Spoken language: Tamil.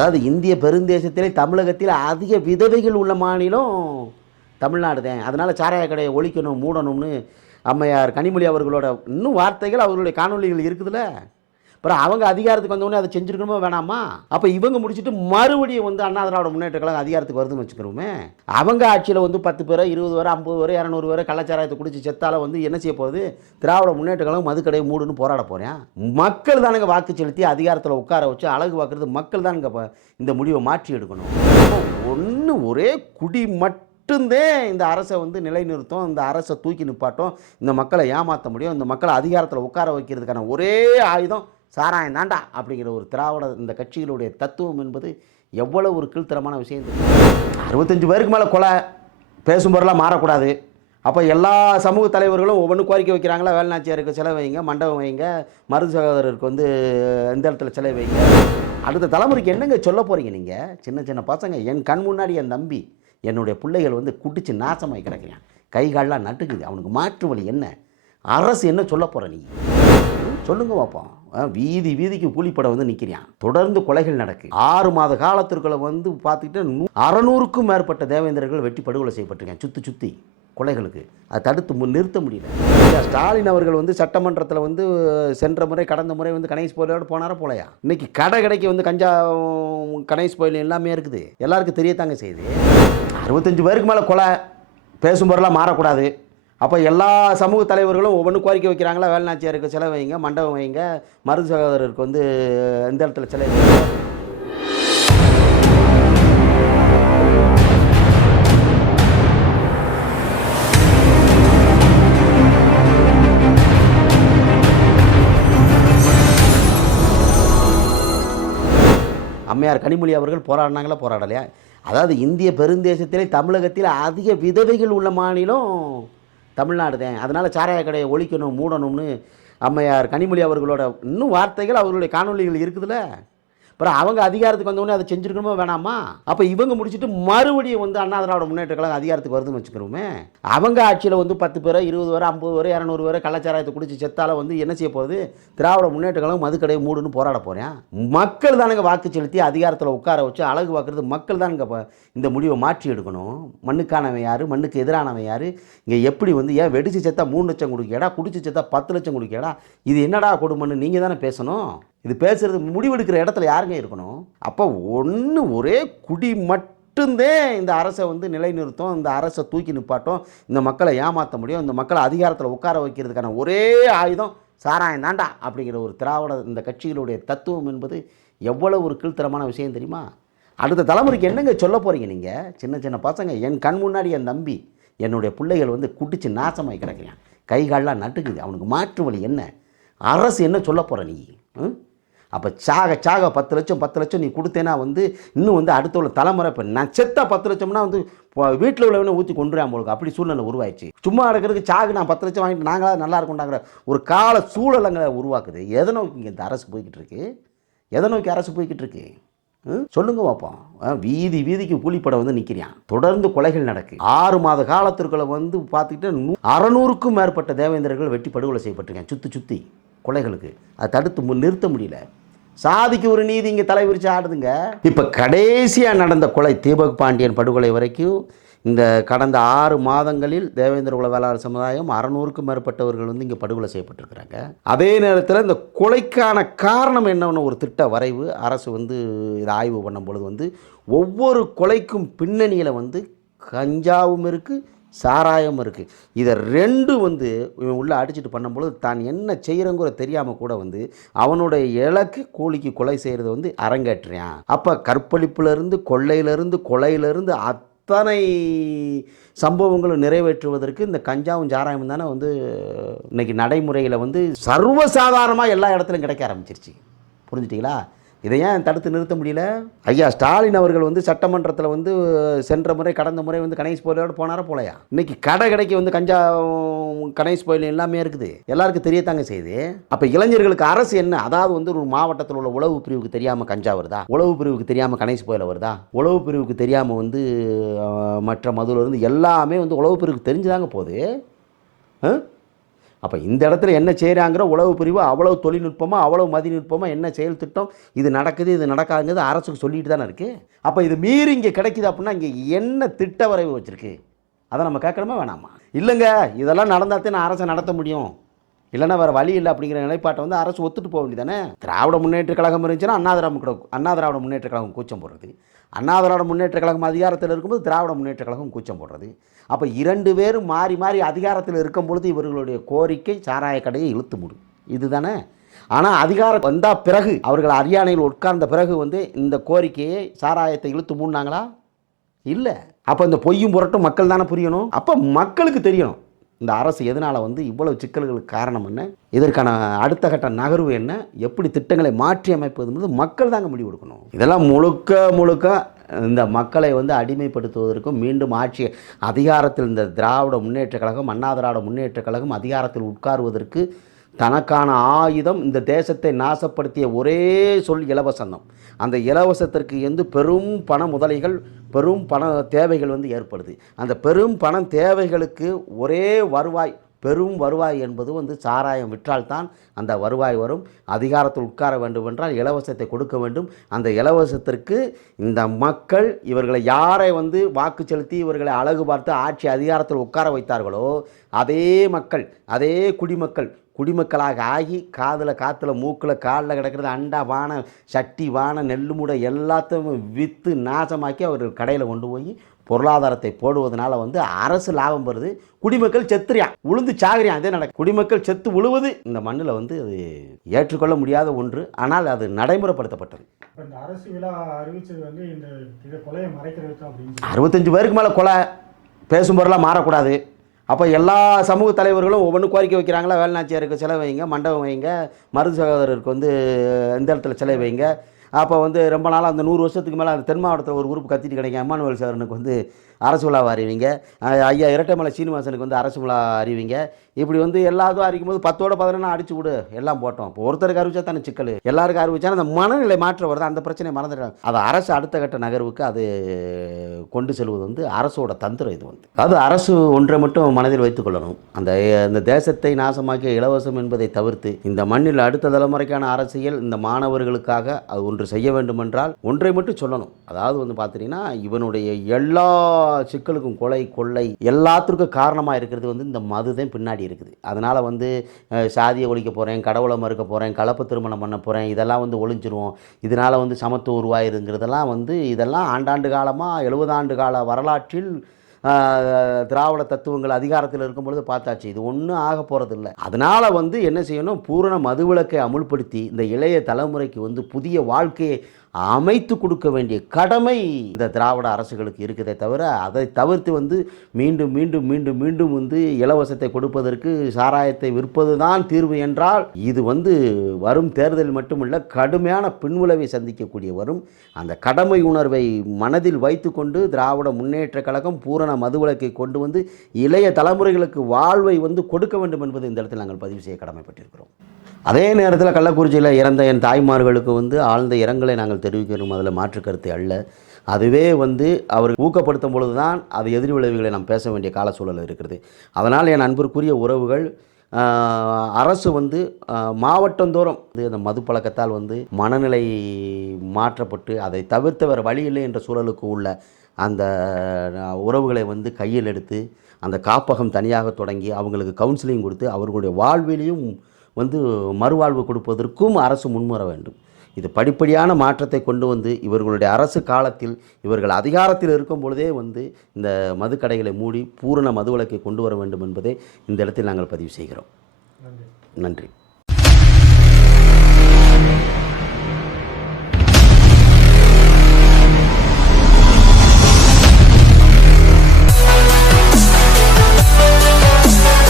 அதாவது இந்திய பெருந்தேசத்திலே தமிழகத்தில் அதிக விதவைகள் உள்ள மாநிலம் தமிழ்நாடு தான். அதனால் சாராய கடையை ஒழிக்கணும் மூடணும்னு அம்மையார் கனிமொழி அவர்களோட இன்னும் வார்த்தைகள் அவர்களுடைய காணொலிகள் இருக்குதுல்ல. அப்புறம் அவங்க அதிகாரத்துக்கு வந்தோடனே அதை செஞ்சுருக்கணுமா வேணாமா? அப்போ இவங்க முடிச்சுட்டு மறுபடியும் வந்து அண்ணா திராவிட முன்னேற்ற கழகம் அதிகாரத்துக்கு வருதுன்னு வச்சுக்கிறோமே. அவங்க ஆட்சியில் வந்து 10 பேரோ 20 பேரோ 50 பேரோ 200 பேரோ கள்ளச்சாராயத்தை குடிச்சு செத்தால வந்து என்ன செய்ய போகுது? திராவிட முன்னேற்ற கழகம் மதுக்கடையை மூடுன்னு போராட போகிறேன். மக்கள் தானுங்க வாக்கு செலுத்தி அதிகாரத்தில் உட்கார வச்சு அழகு பார்க்குறது மக்கள் தானுங்க இந்த முடிவை மாற்றி எடுக்கணும். ஒன்று ஒரே குடி மட்டும்தான் இந்த அரசை வந்து நிலைநிறுத்தும், இந்த அரசை தூக்கி நிப்பாட்டும், இந்த மக்களை ஏமாற்ற முடியும், இந்த மக்களை அதிகாரத்தில் உட்கார வைக்கிறதுக்கான ஒரே ஆயுதம் சாராயம் தாண்டா அப்படிங்கிற ஒரு திராவிட இந்த கட்சிகளுடைய தத்துவம் என்பது எவ்வளோ ஒரு கீழ்த்தரமான விஷயம். 65 பேருக்கு மேலே கொலை பேசும்போதெல்லாம் மாறக்கூடாது. அப்போ எல்லா சமூக தலைவர்களும் ஒவ்வொன்றும் கோரிக்கை வைக்கிறாங்களா? வேலுநாச்சியாருக்கு சிலை வைங்க, மண்டபம் வைங்க, மருது சகோதரருக்கு வந்து இந்த இடத்துல சிலை வைங்க. அடுத்த தலைமுறைக்கு என்னங்க சொல்ல போகிறீங்க நீங்கள்? சின்ன சின்ன பசங்க என் கண் முன்னாடி என் நம்பி என்னுடைய பிள்ளைகள் வந்து குடிச்சு நாசமாகி கிடக்கிறான், கை காலெலாம் நட்டுக்குது. அவனுக்கு மாற்று வழி என்ன? அரசு என்ன சொல்ல போகிற நீ சொல்லுங்க பார்ப்போம். வீதி வீதிக்கு கூலிப்படம் வந்து நிற்கிறான். தொடர்ந்து கொலைகள் நடக்கு. 6 மாத காலத்திற்குள்ள வந்து பார்த்துக்கிட்டு 600க்கும் மேற்பட்ட தேவேந்திரர்கள் வெட்டி படுகொலை செய்யப்பட்டிருக்கேன். சுற்றி கொலைகளுக்கு அதை தடுத்து நிறுத்த முடியல. ஸ்டாலின் அவர்கள் வந்து சட்டமன்றத்தில் வந்து சென்ற முறை கடந்த முறை வந்து கணேஷ் போயிலோடு போனாரா போலையா? இன்னைக்கு கடைக்கு வந்து கஞ்சா கணேஷ் போயில் எல்லாமே இருக்குது, எல்லாருக்கும் தெரியத்தாங்க செய்யுது. 65 பேருக்கு மேலே கொலை பேசும்போதெல்லாம் மாறக்கூடாது. அப்போ எல்லா சமூக தலைவர்களும் ஒவ்வொன்றும் கோரிக்கை வைக்கிறாங்களா? வேலுநாச்சியாருக்கு சிலை வைங்க, மண்டபம் வைங்க, மருது சகோதரருக்கு வந்து இந்த இடத்துல சிலை வைங்க. அம்மையார் கனிமொழி அவர்கள் போராடினாங்களா போராடலையா? அதாவது இந்திய பெருந்தேசத்திலே தமிழகத்தில் அதிக விதவைகள் உள்ள மாநிலம் தமிழ்நாடு தான். அதனால் சாராய கடையை ஒழிக்கணும் மூடணும்னு அம்மையார் கனிமொழி அவர்களோட இன்னும் வார்த்தைகள் அவர்களுடைய காணொலிகள் இருக்குதுல்ல. அப்புறம் அவங்க அதிகாரத்துக்கு வந்தோடனே அதை செஞ்சுருக்கணுமா வேணாமா? அப்போ இவங்க முடிச்சுட்டு மறுபடியும் வந்து அண்ணா திராவிட முன்னேற்ற கழகம் அதிகாரத்துக்கு வருதுன்னு வச்சுக்கிறோமே. அவங்க ஆட்சியில் வந்து 10 பேரோ 20 பேரோ 50 பேரோ 200 பேரோ கள்ளச்சாராயத்தை குடிச்சு செத்தால வந்து என்ன செய்ய போகுது? திராவிட முன்னேற்ற கழகம் மதுக்கடையை மூடுன்னு போராட போகிறேன். மக்கள் தானுங்க வாக்கு செலுத்தி அதிகாரத்தில் உட்கார வச்சு அழகு பார்க்குறது மக்கள் தானுங்க இந்த முடிவை மாற்றி எடுக்கணும். மண்ணுக்கானவன் யார், மண்ணுக்கு எதிரானவன் யார்? இங்கே எப்படி வந்து ஏன் வெடிச்சு செத்தா 3 லட்சம் கொடுக்கடா, குடிச்சு செத்தா 10 லட்சம் கொடுக்கடா? இது என்னடா கொடுமைன்னு நீங்கள் தானே பேசணும். இது பேசுறது முடிவெடுக்கிற இடத்துல யாருங்க இருக்கணும்? அப்போ ஒரே குடி மட்டும்தான் இந்த அரசை வந்து நிலைநிறுத்தும், இந்த அரசை தூக்கி நிப்பாட்டும், இந்த மக்களை ஏமாற்ற முடியும், இந்த மக்களை அதிகாரத்தில் உட்கார வைக்கிறதுக்கான ஒரே ஆயுதம் சாராயம் தாண்டா அப்படிங்கிற ஒரு திராவிட இந்த கட்சிகளுடைய தத்துவம் என்பது எவ்வளோ ஒரு கீழ்த்தரமான விஷயம் தெரியுமா? அடுத்த தலைமுறைக்கு என்னங்க சொல்ல போகிறீங்க நீங்கள்? சின்ன சின்ன பசங்க என் கண் முன்னாடி என் நம்பி என்னுடைய பிள்ளைகள் வந்து குடிச்சு நாசமாகி கிடக்கிறான், கை காலெலாம் நட்டுக்குது. அவனுக்கு மாற்று வழி என்ன? அரசு என்ன சொல்ல போகிற நீ? அப்போ சாக 10 லட்சம் நீ கொடுத்தேன்னா வந்து இன்னும் வந்து அடுத்த உள்ள தலைமுறை இப்போ நான் செத்தா 10 லட்சம்னா வந்து வீட்டில் உள்ளவனே ஊற்றி கொண்டுறான் போலுக்கு அப்படி சூழ்நிலை உருவாயிடுச்சு. சும்மா நடக்கிறதுக்கு சாகு நான் 10 லட்சம் வாங்கிட்டு நாங்களாக நல்லா இருக்கும்டாங்கிற ஒரு கால சூழலங்களை உருவாக்குது. எதை நோக்கி இங்கே இந்த அரசு போய்கிட்டு இருக்கு? எதை நோக்கி அரசு போய்கிட்டு இருக்கு சொல்லுங்க பார்ப்போம். வீதி வீதிக்கு கூலிப்படம் வந்து நிற்கிறான். தொடர்ந்து கொலைகள் நடக்கு. 6 மாத காலத்திற்குள்ள வந்து பார்த்துக்கிட்டு 600க்கும் மேற்பட்ட தேவேந்திரர்கள் வெட்டி படுகொலை செய்யப்பட்டிருக்கேன். சுற்றி கொலைகளுக்கு அதை தடுத்து நிறுத்த முடியல. சாதிக்கு ஒரு நீதி இங்கே தலைவிரிச்சு ஆடுதுங்க. இப்போ கடைசியாக நடந்த கொலை தீபக் பாண்டியன் படுகொலை வரைக்கும் இந்த கடந்த 6 மாதங்களில் தேவேந்திர குல வேளாளர் சமுதாயம் 600க்கும் மேற்பட்டவர்கள் வந்து இங்கே படுகொலை செய்யப்பட்டிருக்கிறாங்க. அதே நேரத்தில் இந்த கொலைக்கான காரணம் என்னன்னு ஒரு திட்ட வரைவு அரசு வந்து இதை ஆய்வு பண்ணும் பொழுது வந்து ஒவ்வொரு கொலைக்கும் பின்னணியில் வந்து கஞ்சாவும் இருக்குது, சாராயம் இருக்குது. இதை 2 வந்து இவன் உள்ளே அடிச்சுட்டு பண்ணும்பொழுது தான் என்ன செய்கிறங்கிற தெரியாமல் கூட வந்து அவனுடைய இலக்கு கூலிக்கு கொலை செய்கிறது வந்து அரங்கேற்றுறான். அப்போ கற்பழிப்புலேருந்து கொள்ளையிலேருந்து கொலையிலேருந்து அத்தனை சம்பவங்களும் நிறைவேற்றுவதற்கு இந்த கஞ்சாவும் சாராயமும் தானே வந்து இன்றைக்கி நடைமுறையில் வந்து சர்வசாதாரணமாக எல்லா இடத்துலையும் கிடைக்க ஆரம்பிச்சிருச்சு. புரிஞ்சுட்டிங்களா? இதை ஏன் தடுத்து நிறுத்த முடியல? ஐயா ஸ்டாலின் அவர்கள் வந்து சட்டமன்றத்தில் வந்து சென்ற முறை கடந்த முறை வந்து கணேஷ் போயிலோடு போனாரா போலையா? இன்னைக்கு கடைக்கு வந்து கஞ்சா கணேஷ் போயில் எல்லாமே இருக்குது, எல்லாருக்கும் தெரியத்தாங்க செய்யுது. அப்போ இளைஞர்களுக்கு அரசு என்ன? அதாவது வந்து ஒரு மாவட்டத்தில் உள்ள உளவு பிரிவுக்கு தெரியாமல் கஞ்சா வருதா? உளவு பிரிவுக்கு தெரியாமல் கணேஷ் போயில வருதா? உளவு பிரிவுக்கு தெரியாமல் வந்து மற்ற மதுவில் இருந்து எல்லாமே வந்து உளவு பிரிவுக்கு தெரிஞ்சுதாங்க போகுது. அப்போ இந்த இடத்துல என்ன செய்கிறாங்கிற உளவு பிரிவு அவ்வளோ தொழில்நுட்பமாக அவ்வளோ மதிநுட்பமாக என்ன செயல் திட்டம் இது நடக்குது இது நடக்காதுங்கிறது அரசுக்கு சொல்லிட்டு தானே இருக்குது. அப்போ இது மீறி இங்கே கிடைக்குது அப்படின்னா இங்கே என்ன திட்ட வரைவு வச்சுருக்கு அதை நம்ம கேட்கணுமா வேணாமா? இல்லைங்க இதெல்லாம் நடந்தால் நான் அரசை நடத்த முடியும், இல்லைன்னா வேறு வழி இல்லை அப்படிங்கிற நிலைப்பாட்டை வந்து அரசு ஒத்துட்டு போக வேண்டியதானே. திராவிட முன்னேற்ற கழகம் இருந்துச்சுன்னா அண்ணா திராவிட முன்னேற்ற கழகம் கூச்சம் போடுறது, அண்ணா திராவிட முன்னேற்ற கழகம் அதிகாரத்தில் இருக்கும்போது திராவிட முன்னேற்ற கழகம் கூச்சம் போடுறது. அப்போ 2 பேரும் மாறி மாறி அதிகாரத்தில் இருக்கும் பொழுது இவர்களுடைய கோரிக்கை சாராய கடையை இழுத்து மூடும் இதுதானே. ஆனால் அதிகாரம் வந்தால் பிறகு அவர்கள் அரியணையில் உட்கார்ந்த பிறகு வந்து இந்த கோரிக்கையை சாராயத்தை இழுத்து மூடினாங்களா? இல்லை. அப்போ இந்த பொய்யும் புரட்டும் மக்கள் தானே புரியணும். அப்போ மக்களுக்கு தெரியணும் இந்த அரசு எதனால் வந்து இவ்வளவு சிக்கல்களுக்கு காரணம் என்ன, இதற்கான அடுத்த கட்ட நகர்வு என்ன, எப்படி திட்டங்களை மாற்றி அமைப்பது மக்கள் தாங்க முடிவு கொடுக்கணும். இதெல்லாம் முழுக்க இந்த மக்களை வந்து அடிமைப்படுத்துவதற்கும் மீண்டும் ஆட்சி அதிகாரத்தில் இந்த திராவிட முன்னேற்ற கழகம் அண்ணா திராவிட முன்னேற்ற கழகம் அதிகாரத்தில் உட்காருவதற்கு தனக்கான ஆயுதம் இந்த தேசத்தை நாசப்படுத்திய ஒரே சொல் இலவசம். அந்த இலவசத்திற்கு வந்து பெரும் பண முதலைகள் பெரும் பண தேவைகள் வந்து ஏற்படுது. அந்த பெரும் பண தேவைகளுக்கு ஒரே வருவாய் பெரும் வருவாய் என்பது வந்து சாராயம் விற்றால்தான் அந்த வருவாய் வரும். அதிகாரத்தில் உட்கார வேண்டும் என்றால் இலவசத்தை கொடுக்க வேண்டும். அந்த இலவசத்திற்கு இந்த மக்கள் இவர்களை யாரை வந்து வாக்கு செலுத்தி இவர்களை அழகு பார்த்து ஆட்சி அதிகாரத்தில் உட்கார வைத்தார்களோ அதே மக்கள் அதே குடிமக்களாக ஆகி காற்றுல மூக்கில் காலில் கிடக்கிறது அண்டா வானை சட்டி வானை நெல் மூடை எல்லாத்தையும் விற்று நாசமாக்கி அவர்கள் கடையில் கொண்டு போய் பொருளாதாரத்தை போடுவதனால வந்து அரசு லாபம் பெறுது, குடிமக்கள் செத்துறியான் உளுந்து சாகுறியான். அதே நடக்கும். குடிமக்கள் செத்து உழுவது இந்த மண்ணில் வந்து அது ஏற்றுக்கொள்ள முடியாத ஒன்று. ஆனால் அது நடைமுறைப்படுத்தப்பட்டது. இந்த அரசு விழா அறிவிச்சது வந்து இந்த கொலையை மறைக்கிறது அப்படின்னு 65 பேருக்கு மேலே கொலை பேசும் பொருளாக மாறக்கூடாது. அப்போ எல்லா சமூக தலைவர்களும் ஒவ்வொன்றும் கோரிக்கை வைக்கிறாங்களா, வேலுநாச்சியாருக்கு சிலை வைங்க, மண்டபம் வைங்க, மருது சகோதரருக்கு வந்து இந்த இடத்துல சிலை வைங்க. அப்போ வந்து ரொம்ப நாளாக அந்த 100 வருஷத்துக்கு மேலே அந்த தென் மாவட்டத்தில் ஒரு குரூப் கத்திட்டு கிடைக்கும் எம்மானுவேல் சாரனுக்கு வந்து அரசு விழாவை அறிவிங்க, ஐயா இரட்டைமலை சீனிவாசனுக்கு வந்து அரசு விழா அறிவிங்க. இப்படி வந்து எல்லாத்தும் அறிக்கும் போது 10ஓட 11 அடிச்சு விடு எல்லாம் போட்டோம். இப்போ ஒருத்தருக்கு அறிவிச்சா தானே சிக்கல், எல்லாருக்கும் அறிவிச்சா அந்த மனநிலை மாற்றம் வருது. அந்த பிரச்சனையை மறந்துடுறாங்க. அது அரசு அடுத்த கட்ட நகர்வுக்கு அது கொண்டு செல்வது வந்து அரசோட தந்திரம். இது வந்து அது அரசு ஒன்றை மட்டும் மனதில் வைத்துக் கொள்ளணும். அந்த தேசத்தை நாசமாக்கிய இலவசம் என்பதை தவிர்த்து இந்த மண்ணில் அடுத்த தலைமுறைக்கான அரசியல் இந்த மாணவர்களுக்காக அது ஒன்று செய்ய வேண்டும் என்றால் ஒன்றை மட்டும் சொல்லணும். அதாவது வந்து பார்த்தீங்கன்னா இவனுடைய எல்லா சிக்கலுக்கும் கொலை கொள்ளை எல்லாத்திற்கும் காரணமாக இருக்கிறது வந்து இந்த மது தான் பின்னாடி இருக்குது. அதனால் வந்து சாதியை ஒழிக்க போகிறேன், கடவுளை மறுக்க போகிறேன், கலப்பு திருமணம் பண்ண போகிறேன், இதெல்லாம் வந்து ஒழிஞ்சிரும், இதனால் வந்து சமத்துவம் உருவாயிருங்கிறதெல்லாம் வந்து இதெல்லாம் ஆண்டாண்டு காலமாக 70 ஆண்டு கால வரலாற்றில் திராவிட தத்துவங்கள் அதிகாரத்தில் இருக்கும் பொழுது பார்த்தாச்சு. இது ஒன்றும் ஆக போகிறதில்ல. அதனால் வந்து என்ன செய்யணும், பூரண மதுவிலக்கை அமுல்படுத்தி இந்த இளைய தலைமுறைக்கு வந்து புதிய வாழ்க்கையை அமைத்து கொடுக்க வேண்டிய கடமை இந்த திராவிட அரசுகளுக்கு இருக்குதே தவிர அதை தவிர்த்து வந்து மீண்டும் மீண்டும் மீண்டும் மீண்டும் வந்து இலவசத்தை கொடுப்பதற்கு சாராயத்தை விற்பது தான் தீர்வு என்றால் இது வந்து வரும் தேர்தல் மட்டுமல்ல கடுமையான பின்விளைவை சந்திக்கக்கூடிய வரும். அந்த கடமை உணர்வை மனதில் வைத்து கொண்டு திராவிட முன்னேற்ற கழகம் பூரண மதுவிலக்கை கொண்டு வந்து இளைய தலைமுறைகளுக்கு வாழ்வை வந்து கொடுக்க வேண்டும் என்பது இந்த இடத்தில் நாங்கள் பதிவு செய்ய கடமைப்பட்டிருக்கிறோம். அதே நேரத்தில் கள்ளக்குறிச்சியில் இறந்த என் தாய்மார்களுக்கு வந்து ஆழ்ந்த இரங்கலை நாங்கள் தெரிவிக்கணும். அதில் மாற்று கருத்து அல்ல. அதுவே வந்து அவர் ஊக்கப்படுத்தும் பொழுது தான் அது எதிர் விளைவுகளை நாம் பேச வேண்டிய கால சூழல் இருக்கிறது. அதனால் என் அன்பிற்குரிய உறவுகள் அரசு வந்து மாவட்டந்தோறும் அந்த மது பழக்கத்தால் வந்து மனநிலை மாற்றப்பட்டு அதை தவிர்த்த வேறு வழி இல்லை என்ற சூழலுக்கு உள்ள அந்த உறவுகளை வந்து கையில் எடுத்து அந்த காப்பகம் தனியாக தொடங்கி அவங்களுக்கு கவுன்சிலிங் கொடுத்து அவர்களுடைய வாழ்விலையும் வந்து மறுவாழ்வு கொடுப்பதற்கும் அரசு முன்வர வேண்டும். இது படிப்படியான மாற்றத்தை கொண்டு வந்து இவர்களுடைய அரசு காலத்தில் இவர்கள் அதிகாரத்தில் இருக்கும் பொழுதே வந்து இந்த மதுக்கடைகளை மூடி பூரண மதுவிலக்கை கொண்டு வர வேண்டும் என்பதை இந்த இடத்தில் நாங்கள் பதிவு செய்கிறோம். நன்றி.